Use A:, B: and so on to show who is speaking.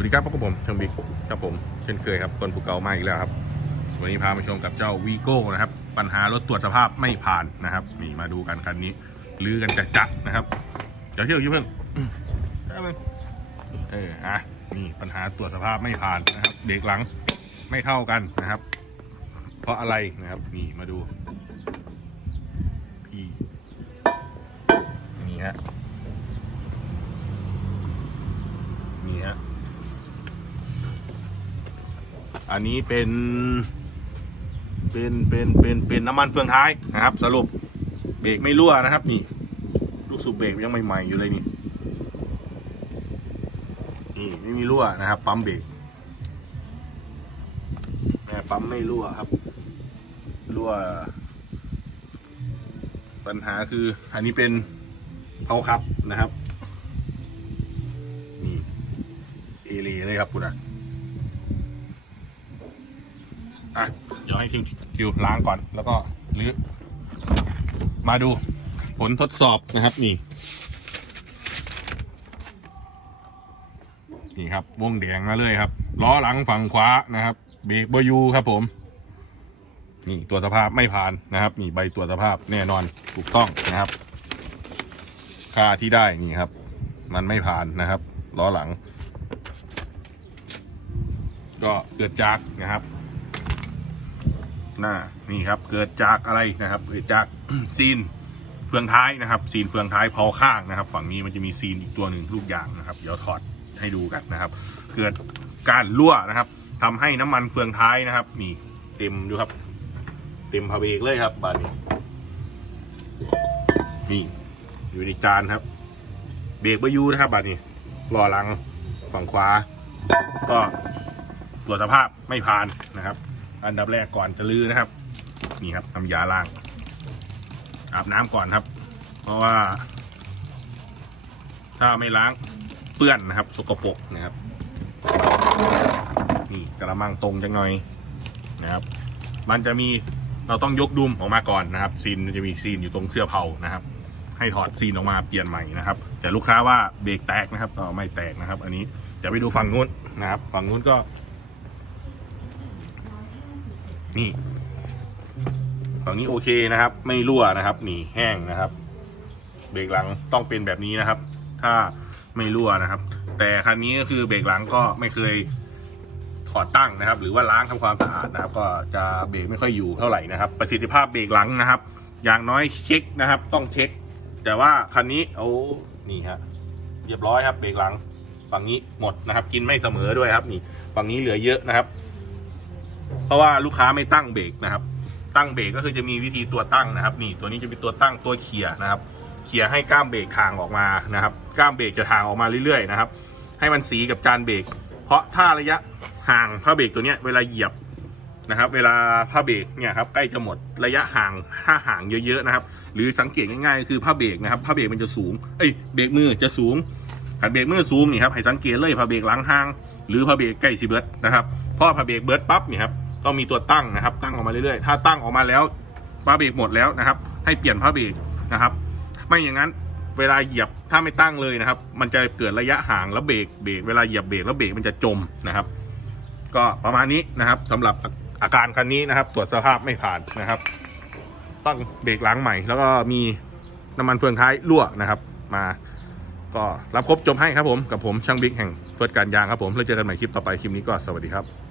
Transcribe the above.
A: วัสดีครับพบกับผมช่างบิ๊กครับผมเช่นเคยครับคนภูเก่ามาอีกแล้วครับ วันนี้พามาชมกับเจ้าวีโก้นะครับ ปัญหารถตรวจสภาพไม่ผ่านนะครับนี่มาดูกันคันนี้ลื้อกันจัดจัดๆนะครับ เดี๋ยวเที่ยวยิ่งเพิ่งแป๊บนึงเอออะนี่ปัญหาตรวจสภาพไม่ผ่านนะครับเบรกหลังไม่เท่ากันนะครับ เพราะอะไรนะครับนี่มาดูพี่นี่ฮะนี่ฮะ อันนี้เป็น เป็นเป็นเป็นเป็นน้ำมันเฟืองท้ายนะครับ สรุปเบรกไม่รั่วนะครับ นี่ ลูกสูบเบรกยังใหม่ๆอยู่เลยนี่นี่ไม่มีรั่วนะครับปั๊มเบรกแม่ปั๊มไม่รั่วครับ รั่ว ปัญหาคือ อันนี้เป็นเพาคับนะครับนี่เอเลเลยครับคุณอะ อะเดี๋ยวให้ทิวทิวล้างก่อนแล้วก็รื้อมาดูผลทดสอบนะครับนี่ นี่ครับ วงแดงมาเลยครับล้อหลังฝั่งขวานะครับ เบรกเบอร์ยูครับผม นี่ตัวสภาพไม่ผ่านนะครับ นี่ใบตัวสภาพแน่นอนถูกต้องนะครับ ค่าที่ได้นี่ครับ มันไม่ผ่านนะครับล้อหลัง ก็เกิดจากนะครับ น้านี่ครับเกิดจากอะไรนะครับเกิดจากซีนเฟืองท้ายนะครับ ซีนเฟืองท้ายเพาข้างนะครับ ฝั่งนี้มันจะมีซีนอีกตัวหนึ่งลูกยางนะครับ เดี๋ยวถอดให้ดูกันนะครับ เกิดการรั่วนะครับทำให้น้ำมันเฟืองท้ายนะครับ นี่เต็มดูครับ เต็มพาเบรกเลยครับบานนี้นี่อยู่ในจานครับ เบรกเบอร์ยูนะครับบานนี้รอหลังฝั่งขวา ก็ตรวจสภาพไม่ผ่านนะครับ อันดับแรกก่อนจะลื้อนะครับ นี่ครับน้ำยาล้าง อาบน้ำก่อนครับ เพราะว่า ถ้าไม่ล้างเปื้อนนะครับ สกปรกนะครับ นี่กระมังตรงจังหน่อยนะครับ มันจะมีเราต้องยกดุมออกมาก่อนนะครับ ซีนมันจะมีซีนอยู่ตรงเสื้อเผานะครับ ให้ถอดซีนออกมาเปลี่ยนใหม่นะครับ แต่ลูกค้าว่าเบรกแตกนะครับก็ไม่แตกนะครับ อันนี้เดี๋ยวไปดูฝั่งนู้นนะครับ ฝั่งนู้นก็ นี่ฝั่งนี้โอเคนะครับ ไม่รั่วนะครับ นี่แห้งนะครับ เบรกหลังต้องเป็นแบบนี้นะครับ ถ้าไม่รั่วนะครับ แต่คันนี้ก็คือเบรกหลังก็ไม่เคยถอดตั้งนะครับ หรือว่าล้างทำความสะอาดนะครับ ก็จะเบรกไม่ค่อยอยู่เท่าไหร่นะครับ ประสิทธิภาพเบรกหลังนะครับ อย่างน้อยเช็คนะครับ ต้องเช็ค แต่ว่าคันนี้เอานี่ฮะเรียบร้อยครับเบรกหลังฝั่งนี้หมดนะครับ กินไม่เสมอด้วยครับ นี่ฝั่งนี้เหลือเยอะนะครับ เพราะว่าลูกค้าไม่ตั้งเบรกนะครับ ตั้งเบรกก็คือจะมีวิธีตัวตั้งนะครับ นี่ตัวนี้จะเป็นตัวตั้งตัวเขี่ยนะครับ เขี่ยให้ก้ามเบรกทางออกมานะครับ ก้ามเบรกจะทางออกมาเรื่อยๆนะครับ ให้มันสีกับจานเบรก เพราะถ้าระยะห่างผ้าเบรกตัวนี้เวลาเหยียบนะครับ เวลาผ้าเบรกเนี่ยครับใกล้จะหมดระยะห่างถ้าห่างเยอะๆนะครับ หรือสังเกตง่ายๆคือผ้าเบรกนะครับผ้าเบรกมันจะสูงเอ้ยเบรกมือจะสูงขันเบรกมือสูงนี่ครับให้สังเกตเลยผ้าเบรกหลังห่างหรือผ้าเบรกใกล้สิเบิร์ดนะครับพราะผ้าเบรกเบิร์ดปั๊บนี่ครับ ต้องมีตัวตั้งนะครับ ตั้งออกมาเรื่อยๆ ถ้าตั้งออกมาแล้วผ้าเบรกหมดแล้วนะครับ ให้เปลี่ยนผ้าเบรกนะครับ ไม่อย่างนั้นเวลาเหยียบถ้าไม่ตั้งเลยนะครับ มันจะเกิดระยะห่างแล้วเบรกเบรกเวลาเหยียบเบรกแล้วเบรกมันจะจมนะครับ ก็ประมาณนี้นะครับสำหรับอาการคันนี้นะครับ ตรวจสภาพไม่ผ่านนะครับ ต้องเบรกล้างใหม่ แล้วก็มีน้ำมันเฟืองท้ายรั่วนะครับ มาก็รับครบจบให้ครับผม กับผมช่างบิ๊กแห่งเฟิร์สการยางครับผมแล้วเจอกันใหม่คลิปต่อไปคลิปนี้ก็สวัสดีครับ